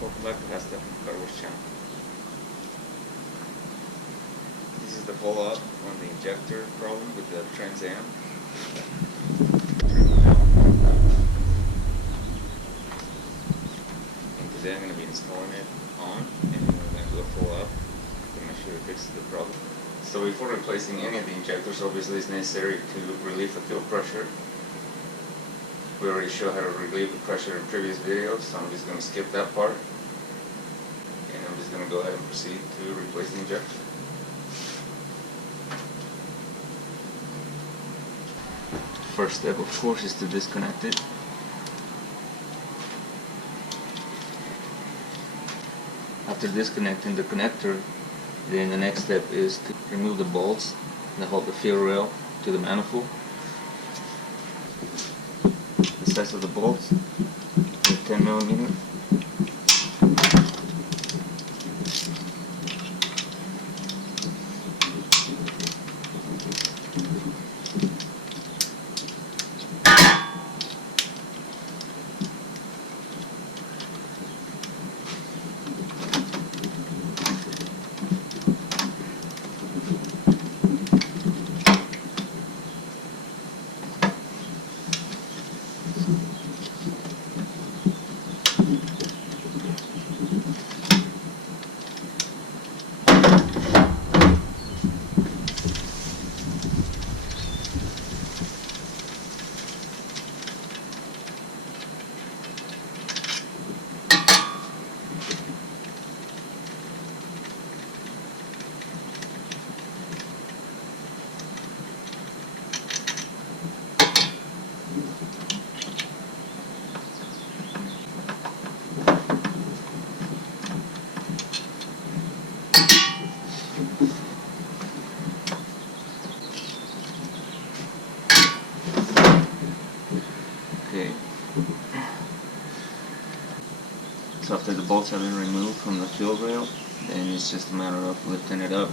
Welcome back to Last Step in the Car Wash channel. This is the follow-up on the injector problem with the Trans Am. And today I'm going to be installing it on, and we're going to do a follow-up to make sure it fixes the problem. So before replacing any of the injectors, obviously it's necessary to relieve the fuel pressure. We already showed how to relieve the pressure in previous videos, so I'm just going to skip that part. And I'm just going to go ahead and proceed to replace the injector. First step, of course, is to disconnect it. After disconnecting the connector, then the next step is to remove the bolts that hold the fuel rail to the manifold. The size of the bolts is 10 millimeter. Okay. So after the bolts have been removed from the fuel rail, then it's just a matter of lifting it up.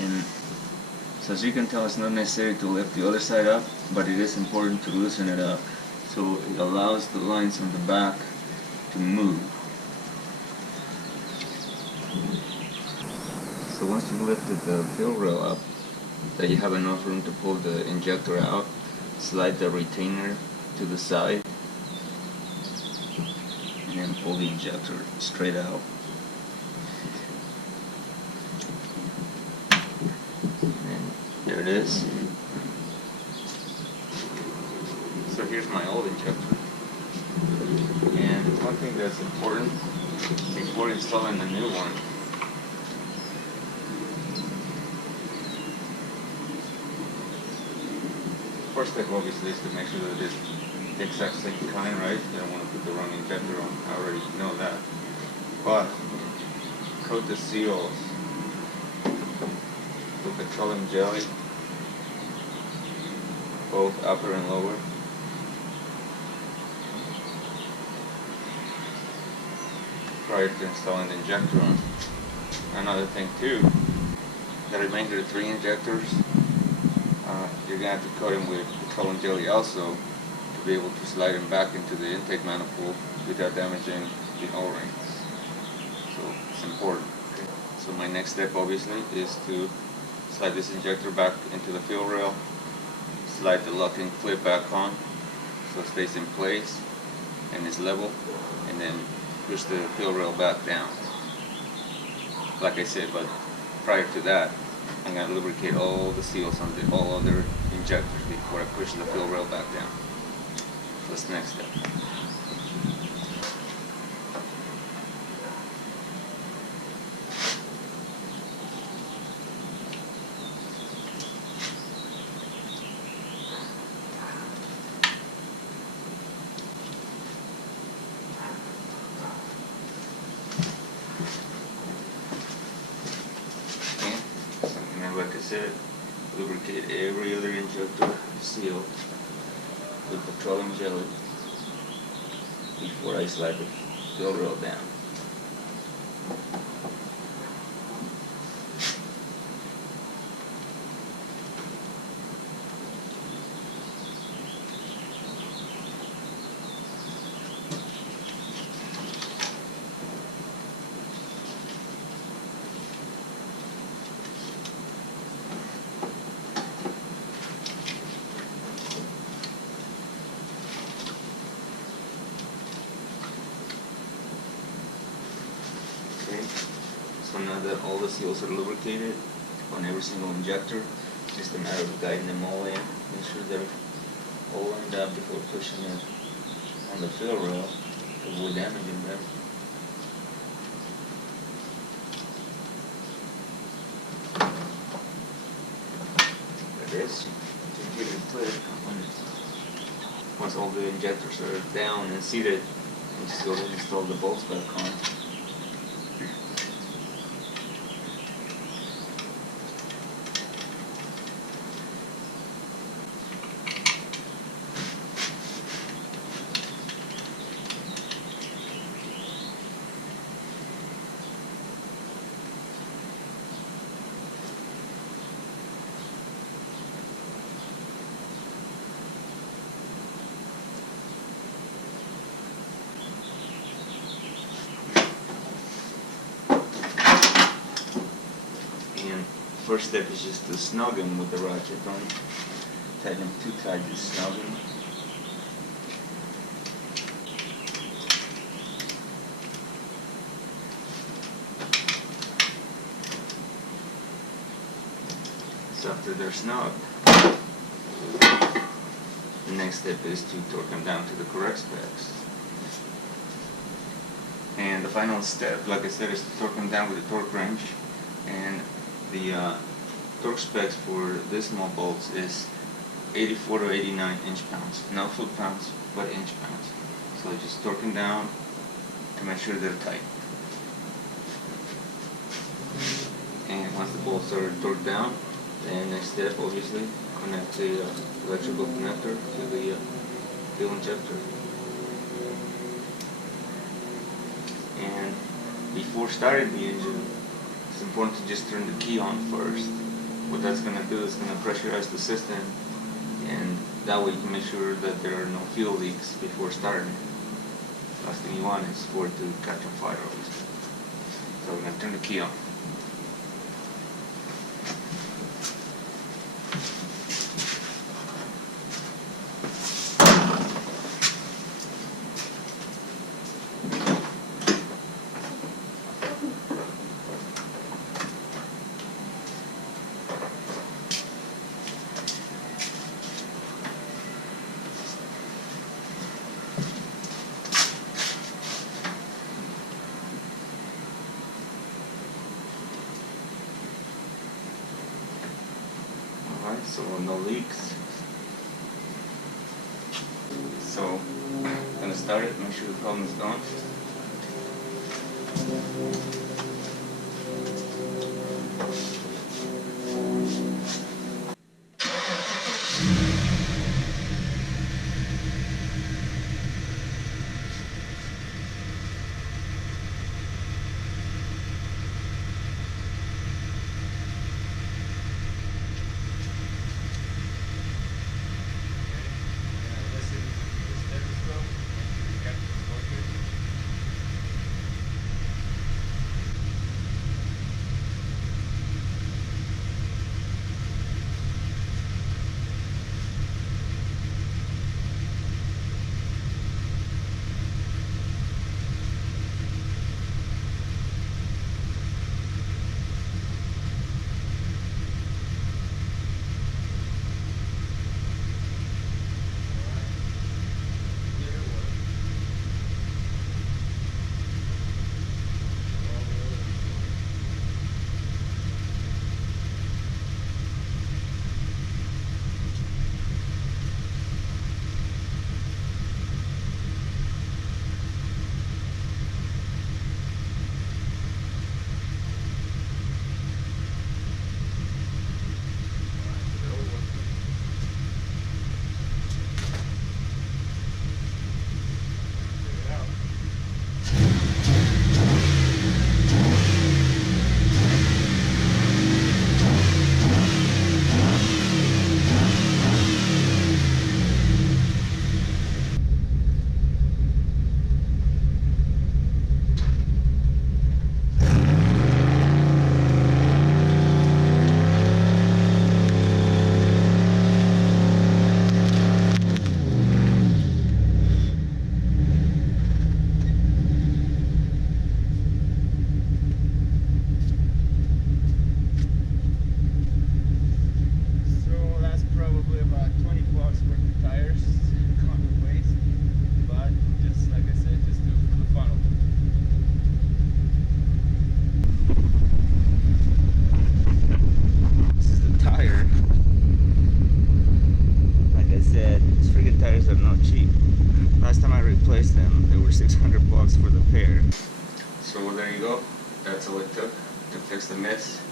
And so as you can tell, it's not necessary to lift the other side up, but it is important to loosen it up so it allows the lines on the back to move. So once you've lifted the fuel rail up, that you have enough room to pull the injector out, slide the retainer to the side, and then pull the injector straight out. And there it is. So here's my old injector. And one thing that's important before installing the new one, first step obviously is to make sure that it's the exact same kind, right? You don't want to put the wrong injector on, I already know that. But coat the seals with petroleum jelly, both upper and lower. Prior to installing the injector on. Another thing too, the remainder 3 injectors, you're going to have to coat them with petroleum jelly also to be able to slide them back into the intake manifold without damaging the O-rings. So it's important. Okay. So my next step obviously is to slide this injector back into the fuel rail, slide the locking clip back on so it stays in place and is level, and then push the fuel rail back down. Like I said, but prior to that, I'm going to lubricate all the seals on all other injectors before I push the fuel rail back down. So that's the next step. Like I said, lubricate every other injector seal with petroleum jelly before I slide the fuel rail down. So now that all the seals are lubricated on every single injector, it's just a matter of guiding them all in, make sure they're all lined up before pushing it on the fill rail to avoid damaging them. There it is. Just give it a click. Once all the injectors are down and seated, you just go ahead and install the bolts back on. First step is just to snug them with the ratchet. Don't tighten them too tight, just snug them. So after they're snug, the next step is to torque them down to the correct specs. And the final step, like I said, is to torque them down with a torque wrench. And the torque specs for this small bolts is 84 to 89 inch-pounds. Not foot-pounds, but inch-pounds. So just torque them down to make sure they're tight. And once the bolts are torqued down, then next step, obviously, connect the electrical connector to the fuel injector. And before starting the engine, it's important to just turn the key on first. What that's going to do is going to pressurize the system, and that way you can make sure that there are no fuel leaks before starting. Last thing you want is for it to catch on fire, obviously. So we're going to turn the key on. So no leaks. So I'm gonna start it, make sure the problem is gone. $600 for the pair. So there you go. That's all it took to fix the mist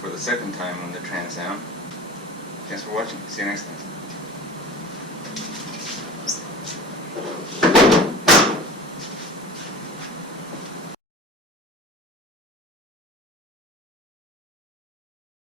for the second time on the Trans Am. Thanks for watching. See you next time.